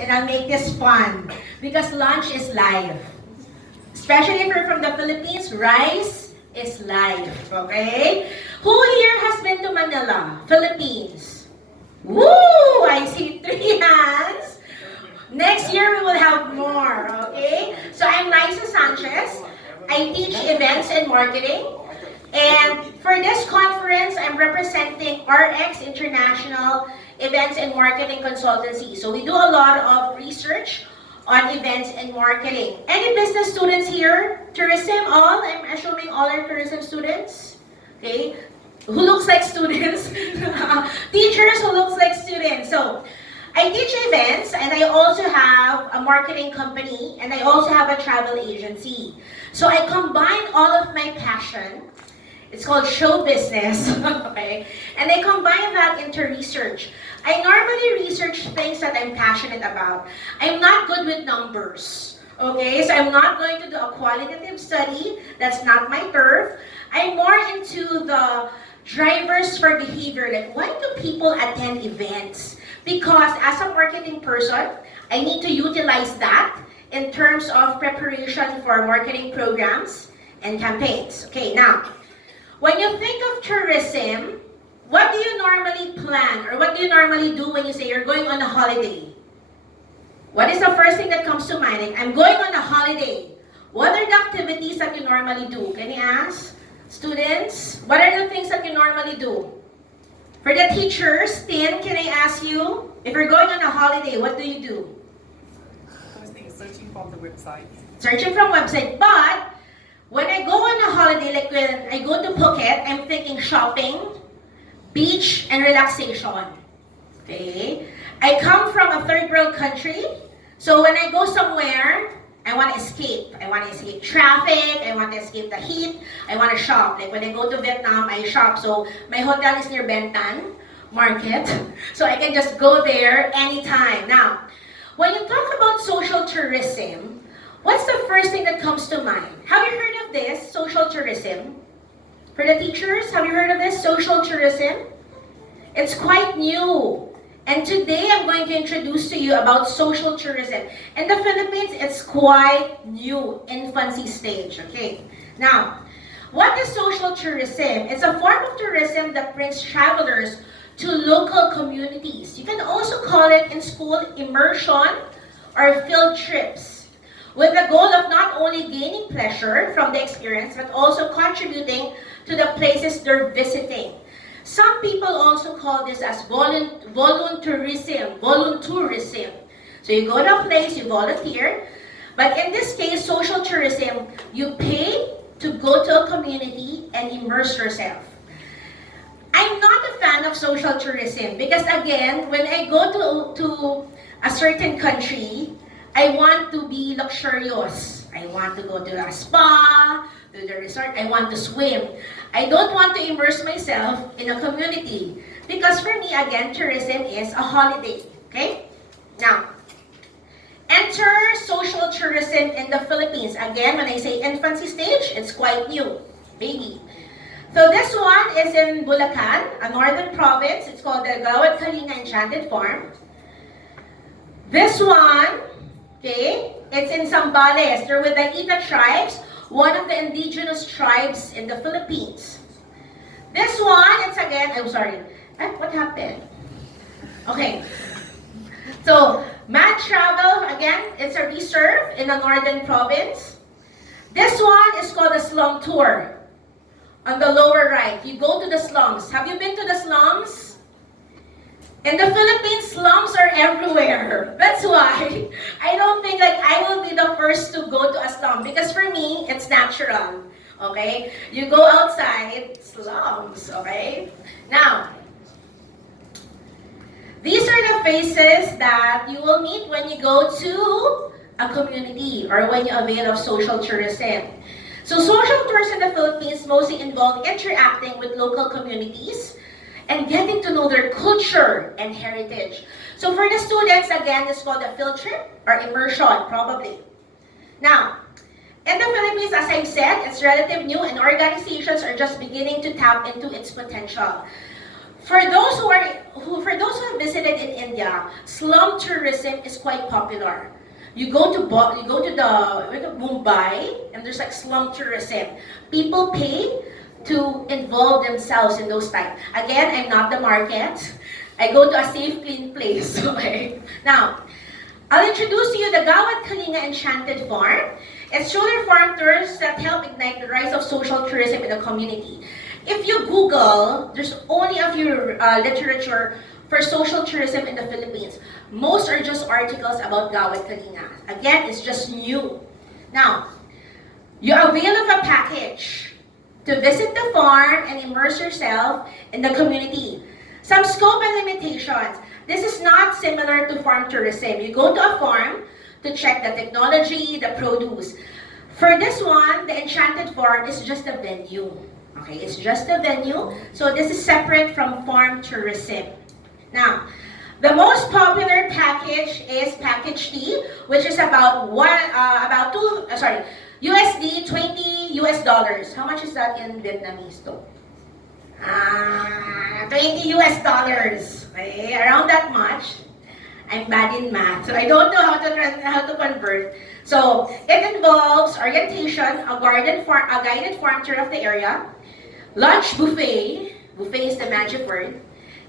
And I'll make this fun because lunch is live. Especially if you're from the Philippines, rice is live, okay? Who here has been to Manila, Philippines? Woo! I see 3 hands. Next year, we will have more, okay? So I'm Liza Sanchez. I teach events and marketing. And for this conference, I'm representing RX International Events and Marketing Consultancy. So we do a lot of research on events and marketing. Any business students here? Tourism, all? I'm assuming all are tourism students. Okay? Who looks like students? Teachers who looks like students. So I teach events, and I also have a marketing company, and I also have a travel agency. So I combine all of my passion. It's called show business, okay? And I combine that into research. I normally research things that I'm passionate about. I'm not good with numbers, okay? So I'm not going to do a qualitative study. That's not my turf. I'm more into the drivers for behavior. Like, why do people attend events? Because as a marketing person, I need to utilize that in terms of preparation for marketing programs and campaigns. Okay, now, when you think of tourism, what do you normally plan or what do you normally do when you say you're going on a holiday? What is the first thing that comes to mind? Like, I'm going on a holiday. What are the activities that you normally do? Can you ask students? What are the things that you normally do? For the teachers, Tin, can I ask you? If you're going on a holiday, what do you do? First thing is searching from the website. Searching from website, but when I go on a holiday, like when I go to Phuket, I'm thinking shopping, beach, and relaxation. Okay? I come from a third world country, so when I go somewhere, I want to escape. I want to escape traffic, I want to escape the heat, I want to shop. Like when I go to Vietnam, I shop. So my hotel is near Ben Thanh Market, so I can just go there anytime. Now, when you talk about social tourism, what's the first thing that comes to mind? Have you heard of this, social tourism? For the teachers, have you heard of this, social tourism? It's quite new. And today I'm going to introduce to you about social tourism. In the Philippines, it's quite new, infancy stage, okay? Now, what is social tourism? It's a form of tourism that brings travelers to local communities. You can also call it in school immersion or field trips, with the goal of not only gaining pleasure from the experience, but also contributing to the places they're visiting. Some people also call this as voluntourism. So you go to a place, you volunteer, but in this case, social tourism, you pay to go to a community and immerse yourself. I'm not a fan of social tourism because again, when I go to a certain country, I want to be luxurious. I want to go to a spa, to the resort. I want to swim. I don't want to immerse myself in a community because for me, again, tourism is a holiday. Okay? Now, enter social tourism in the Philippines. Again, when I say infancy stage, it's quite new. Baby. So this one is in Bulacan, a northern province. It's called the Gawad Kalinga Enchanted Farm. This one, okay, it's in Zambales. They're with the Ita tribes, one of the indigenous tribes in the Philippines. This one, it's again, I'm sorry, what happened? Okay, so Mad Travel, again, it's a reserve in the northern province. This one is called a slum tour. On the lower right, you go to the slums. Have you been to the slums? In the Philippines, slums are everywhere. That's why I don't think like I will be the first to go to a slum because for me, it's natural. Okay? You go outside, slums. Okay? Now, these are the faces that you will meet when you go to a community or when you avail of social tourism. So social tours in the Philippines mostly involve interacting with local communities and getting to know their culture and heritage. So for the students, again, it's called a field trip or immersion, probably. Now, in the Philippines, as I've said, it's relatively new and organizations are just beginning to tap into its potential. For those who have visited in India, slum tourism is quite popular. You go to the Mumbai, and there's like slum tourism. People pay to involve themselves in those type. Again, I'm not the market. I go to a safe, clean place. Okay. Now, I'll introduce to you the Gawad Kalinga Enchanted Farm. It's solar farm tours that help ignite the rise of social tourism in the community. If you Google, there's only a few literature for social tourism in the Philippines. Most are just articles about Gawad Kalinga. Again, it's just new. Now, you avail of a package to visit the farm and immerse yourself in the community. Some scope and limitations. This is not similar to farm tourism. You go to a farm to check the technology, the produce. For this one, the Enchanted Farm is just a venue. Okay, it's just a venue. So this is separate from farm tourism. Now, the most popular package is package T, which is about USD 20 US dollars. How much is that in Vietnamese though? 20 US dollars. Okay, around that much. I'm bad in math, so I don't know how to convert. So it involves orientation, a guided farm tour of the area, lunch buffet is the magic word,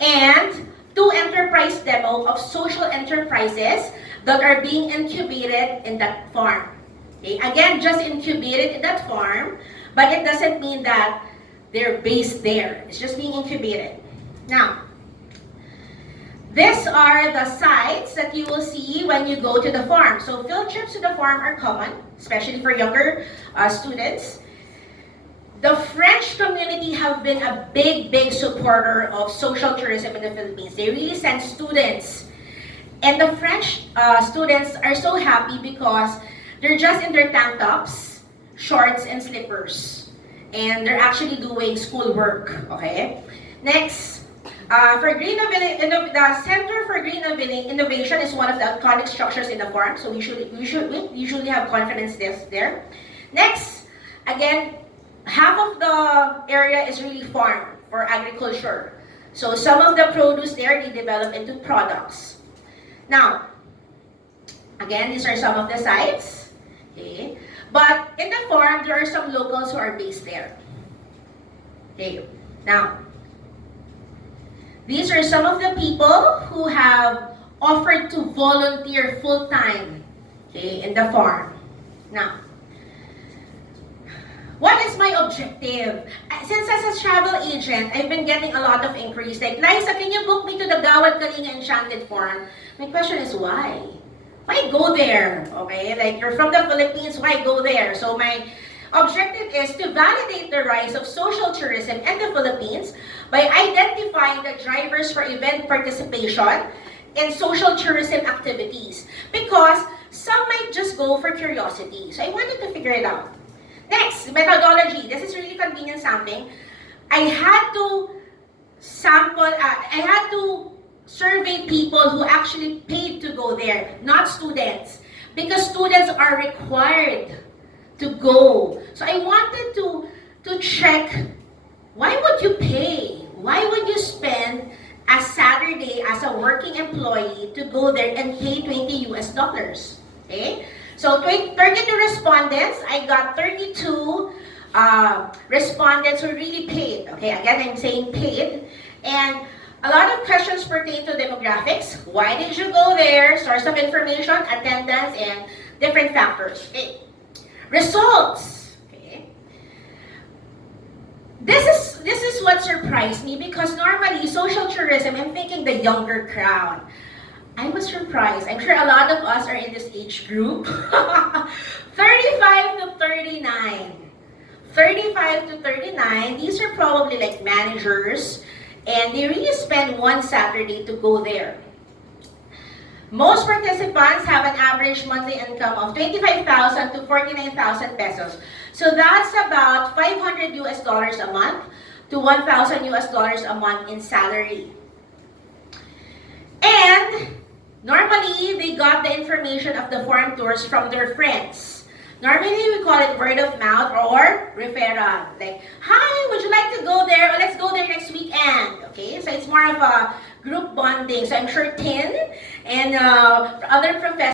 and 2 enterprise demo of social enterprises that are being incubated in that farm. Okay? Again, just incubated in that farm, but it doesn't mean that they're based there. It's just being incubated. Now, these are the sites that you will see when you go to the farm. So field trips to the farm are common, especially for younger students. The French community have been a big supporter of social tourism in the Philippines. They really send students. And the French students are so happy because they're just in their tank tops, shorts, and slippers. And they're actually doing school work, okay? Next, the Center for Green Innovation is one of the iconic structures in the farm, so we usually have confidence there. Next, again, half of the area is really farm for agriculture. So some of the produce there, they develop into products. Now, again, these are some of the sites. Okay. But in the farm, there are some locals who are based there. Okay. Now, these are some of the people who have offered to volunteer full-time, okay, in the farm. Now, what is my objective? Since as a travel agent, I've been getting a lot of inquiries like, Liza, can you book me to the Gawad Kalinga Enchanted Farm? My question is why? Why go there? Okay, like you're from the Philippines, why go there? So my objective is to validate the rise of social tourism in the Philippines by identifying the drivers for event participation in social tourism activities. Because some might just go for curiosity. So I wanted to figure it out. Next, methodology. This is really convenient sampling. I had to survey people who actually paid to go there, not students. Because students are required to go. So I wanted to check, why would you pay? Why would you spend a Saturday as a working employee to go there and pay 20 US dollars? Okay? So 32 respondents, I got 32 respondents who really paid. Okay, again, I'm saying paid. And a lot of questions pertain to demographics. Why did you go there? Source of information, attendance, and different factors. Okay. Results. Okay. This is what surprised me because normally social tourism, I'm thinking the younger crowd. I was surprised. I'm sure a lot of us are in this age group. 35 to 39. 35 to 39, these are probably like managers, and they really spend one Saturday to go there. Most participants have an average monthly income of 25,000 to 49,000 pesos. So that's about 500 US dollars a month to 1,000 US dollars a month in salary. And normally, they got the information of the farm tours from their friends. Normally, we call it word of mouth or referral. Like, hi, would you like to go there? Let's go there next weekend. Okay, so it's more of a group bonding. So I'm sure Tin and other professors